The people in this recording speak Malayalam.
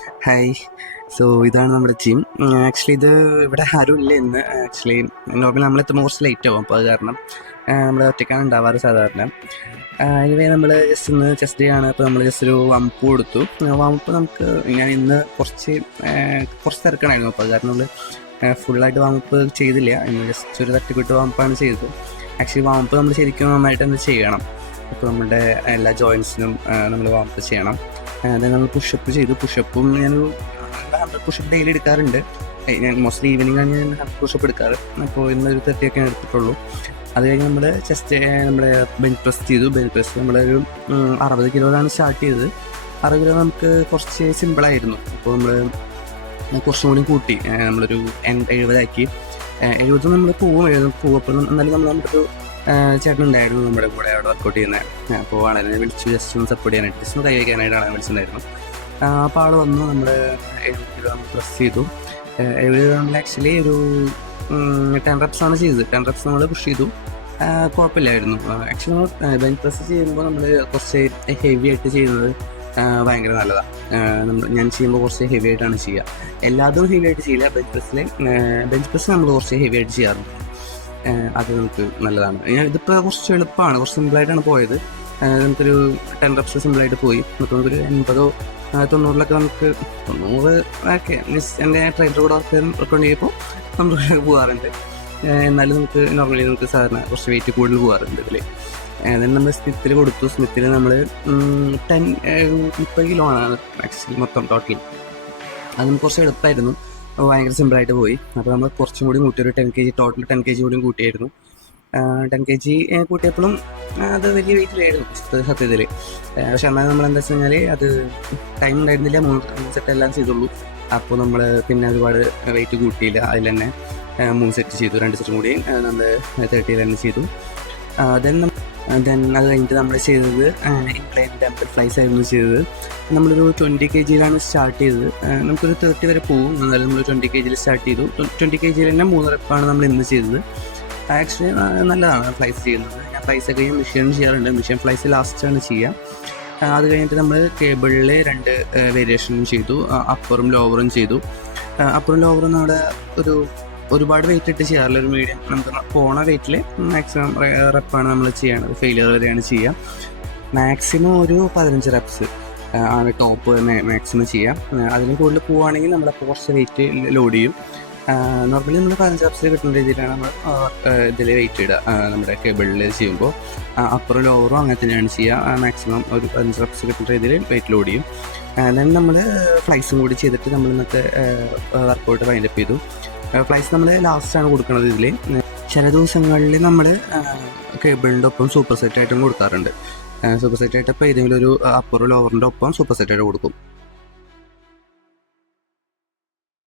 ഹായ്. സോ ഇതാണ് നമ്മുടെ ജിം. ആക്ച്വലി ഇത് ഇവിടെ ആരും ഇല്ല ഇന്ന്. ആക്ച്വലി നോർമലി നമ്മളെത്തുമ്പോൾ കുറച്ച് ലേറ്റ് ആവും. അപ്പോൾ അത് കാരണം നമ്മൾ ഒറ്റയ്ക്കാണ് ഉണ്ടാവാറ് സാധാരണ. എനിവേ നമ്മൾ ജസ്റ്റ് ഇന്ന് ചെസ്റ്റ് ഡേ ആണ്. അപ്പോൾ നമ്മൾ ജസ്റ്റ് ഒരു വമ്പ് കൊടുത്തു. വമ്പ് നമുക്ക് ഞാൻ ഇന്ന് കുറച്ച് തിരക്കണായിരുന്നു. അപ്പോൾ അത് കാരണം നമ്മൾ ഫുള്ളായിട്ട് വാമപ്പ് ചെയ്തില്ല. ഇന്ന് ജസ്റ്റ് ഒരു തട്ടിപ്പിട്ട് വാമപ്പാണ് ചെയ്തത്. ആക്ച്വലി വാമപ്പ് നമ്മൾ ശരിക്കും നന്നായിട്ട് എന്ത് ചെയ്യണം. അപ്പോൾ നമ്മുടെ എല്ലാ ജോയിൻസിനും നമ്മൾ വാമപ്പ് ചെയ്യണം. അതായത് നമ്മൾ പുഷപ്പ് ചെയ്തു. പുഷപ്പും ഞാനൊരു 100 പുഷപ്പ് ഡെയിലി എടുക്കാറുണ്ട്. ഞാൻ മോസ്റ്റ്ലി ഈവനിങ് ആണ് ഞാൻ 100 പുഷപ്പ് എടുക്കാറ്. അപ്പോൾ ഇന്നൊരു 30 ഒക്കെ എടുത്തിട്ടുള്ളൂ. അത് കഴിഞ്ഞ് നമ്മൾ ചെസ്റ്റ് നമ്മുടെ ബെഞ്ച് പ്രസ് ചെയ്തു. ബെഞ്ച് പ്രസ് നമ്മളൊരു 60 കിലോയിലാണ് സ്റ്റാർട്ട് ചെയ്തത്. 60 കിലോ നമുക്ക് കുറച്ച് സിമ്പിളായിരുന്നു. അപ്പോൾ നമ്മൾ കുറച്ചും കൂടി കൂട്ടി നമ്മളൊരു 70 ആക്കി. 70 നമ്മൾ പോവും. അപ്പോൾ എന്നാലും നമ്മളൊരു ചേട്ടനുണ്ടായിരുന്നു നമ്മുടെ കൂടെ അവിടെ വർക്കൗട്ട് ചെയ്യുന്നത്. അപ്പോൾ ആളെ വിളിച്ചു ജസ്റ്റ് ഒന്ന് സപ്പോർട്ട് ചെയ്യാനായിട്ട്, ജസ്റ്റ് ഒന്ന് കൈ വയ്ക്കാനായിട്ടാണ് വിളിച്ചിട്ടുണ്ടായിരുന്നു. അപ്പോൾ ആൾ വന്നു. നമ്മൾ 70 കിലോ നമ്മൾ പ്രസ് ചെയ്തു. 70 കിലോ നമ്മൾ ആക്ച്വലി ഒരു 10 റെപ്സ് ആണ് ചെയ്തത്. 10 റെപ്സ് നമ്മൾ പുഷ് ചെയ്തു. കുഴപ്പമില്ലായിരുന്നു. ആക്ച്വലി നമ്മൾ ബെഞ്ച് പ്രസ് ചെയ്യുമ്പോൾ നമ്മൾ കുറച്ച് ഹെവി ആയിട്ട് ചെയ്യുന്നത് ഭയങ്കര നല്ലതാണ്. ഞാൻ ചെയ്യുമ്പോൾ കുറച്ച് ഹെവി ആയിട്ടാണ് ചെയ്യുക. എല്ലാതും ഹെവി ആയിട്ട് ചെയ്യില്ല. ബെഞ്ച് പ്രസ് നമ്മൾ കുറച്ച് ഹെവി ആയിട്ട് ചെയ്യാറുണ്ട്. അത് നമുക്ക് നല്ലതാണ്. ഇതിപ്പോൾ കുറച്ച് എളുപ്പമാണ്, കുറച്ച് സിമ്പിളായിട്ടാണ് പോയത്. നമുക്കൊരു 10 റെപ്സ് സിമ്പിളായിട്ട് പോയി. അപ്പോൾ നമുക്കൊരു 80-90 നമുക്ക് 90 ഒക്കെ മീൻസ് എൻ്റെ ട്രെയിനർ കൂടെ വർക്കൗണ്ട് ചെയ്യുമ്പോൾ നമ്മൾ പോകാറുണ്ട്. എന്നാലും നമുക്ക് നോർമലി നമുക്ക് സാധാരണ കുറച്ച് വെയിറ്റ് കൂടുതൽ പോകാറുണ്ട് ഇതിൽ. then നമ്മൾ സ്മിത്തിൽ കൊടുത്തു. സ്മിത്തിൽ നമ്മൾ 30 കിലോ ആണ് മാക്സിമം മൊത്തം ടോട്ടൽ. അത് നമുക്ക് കുറച്ച് എളുപ്പമായിരുന്നു. ഭയങ്കര സിമ്പിളായിട്ട് പോയി. അപ്പോൾ നമ്മൾ കുറച്ചും കൂടി കൂട്ടി, ഒരു 10 kg ടോട്ടൽ 10 kg കൂടിയും കൂട്ടിയായിരുന്നു. 10 kg കൂട്ടിയപ്പോഴും അത് വലിയ വെയിറ്റിലായിരുന്നു സത്യത്തിൽ. പക്ഷെ എന്നാൽ നമ്മൾ എന്താ വെച്ച് കഴിഞ്ഞാൽ അത് ടൈം ഉണ്ടായിരുന്നില്ല. 3 സെറ്റ് എല്ലാം ചെയ്തുള്ളൂ. അപ്പോൾ നമ്മൾ പിന്നെ ഒരുപാട് വെയിറ്റ് കൂട്ടിയില്ല. അതിൽ തന്നെ 3 സെറ്റ് ചെയ്തു. 2 സെറ്റും കൂടി നമ്മൾ 30 തന്നെ ചെയ്തു. ദെൻ അത് കഴിഞ്ഞിട്ട് നമ്മൾ ചെയ്തത് ഇൻക്ലൈൻ ഡംബൽ ഫ്ലൈസ് ആയിരുന്നു ചെയ്തത്. നമ്മളൊരു 20 kg സ്റ്റാർട്ട് ചെയ്തത്. നമുക്കൊരു 30 വരെ പോകും. എന്നാലും നമ്മൾ 20 kg സ്റ്റാർട്ട് ചെയ്തു. 20 kg തന്നെ 3 റെപ്പാണ് നമ്മൾ ഇന്ന് ചെയ്തത്. ആക്ച്വലി നല്ലതാണ് ഫ്ലൈസ് ചെയ്യുന്നത്. ഞാൻ ഫ്ലൈസ് ഒക്കെ മിഷൻ ചെയ്യാറുണ്ട്. മിഷൻ ഫ്ലൈസ് ലാസ്റ്റാണ് ചെയ്യുക. അത് കഴിഞ്ഞിട്ട് നമ്മൾ കേബിളിൽ 2 വേരിയേഷനും ചെയ്തു. അപ്പറും ലോവറും ചെയ്തു. അപ്പറും ലോവറും നമ്മുടെ ഒരുപാട് വെയിറ്റ് ഇട്ട് ചെയ്യാറില്ല. ഒരു മീഡിയം നമുക്ക് പോണ വെയിറ്റിൽ മാക്സിമം റെപ്പാണ് നമ്മൾ ചെയ്യണത്. ഫെയിലിയർ വരെയാണ് ചെയ്യുക. മാക്സിമം ഒരു 15 റെപ്സ് ആണ് ടോപ്പ് തന്നെ മാക്സിമം ചെയ്യാം. അതിന് കൂടുതൽ പോവുകയാണെങ്കിൽ നമ്മളപ്പോൾ കുറച്ച് വെയിറ്റ് ലോഡ് ചെയ്യും. നോർമലി നമ്മൾ 15 റെപ്സിൽ കിട്ടുന്ന രീതിയിലാണ് നമ്മൾ ഇതിൽ വെയിറ്റ് ഇടുക. നമ്മുടെ കേബിളിൽ ചെയ്യുമ്പോൾ അപ്പറും ലോവറും അങ്ങനെ തന്നെയാണ് ചെയ്യുക. മാക്സിമം ഒരു 15 റെപ്സ് കിട്ടുന്ന രീതിയിൽ വെയിറ്റ് ലോഡ് ചെയ്യും. ദെൻ നമ്മൾ ഫ്ലൈസും കൂടി ചെയ്തിട്ട് നമ്മൾ ഇന്നത്തെ വർക്കൗട്ട് വൈൻഡപ്പ് ചെയ്തു. ഫ്ലൈസ് നമ്മൾ ലാസ്റ്റാണ് കൊടുക്കുന്നത് ഇതിൽ. ചില ദിവസങ്ങളിൽ നമ്മൾ കേബിളിൻ്റെ ഒപ്പം സൂപ്പർ സെറ്റായിട്ടും കൊടുക്കാറുണ്ട്. സൂപ്പർ സെറ്റായിട്ട് ഇപ്പോൾ ഏതെങ്കിലും ഒരു അപ്പറോ ലോവറിൻ്റെ ഒപ്പം സൂപ്പർ സെറ്റായിട്ട് കൊടുക്കും.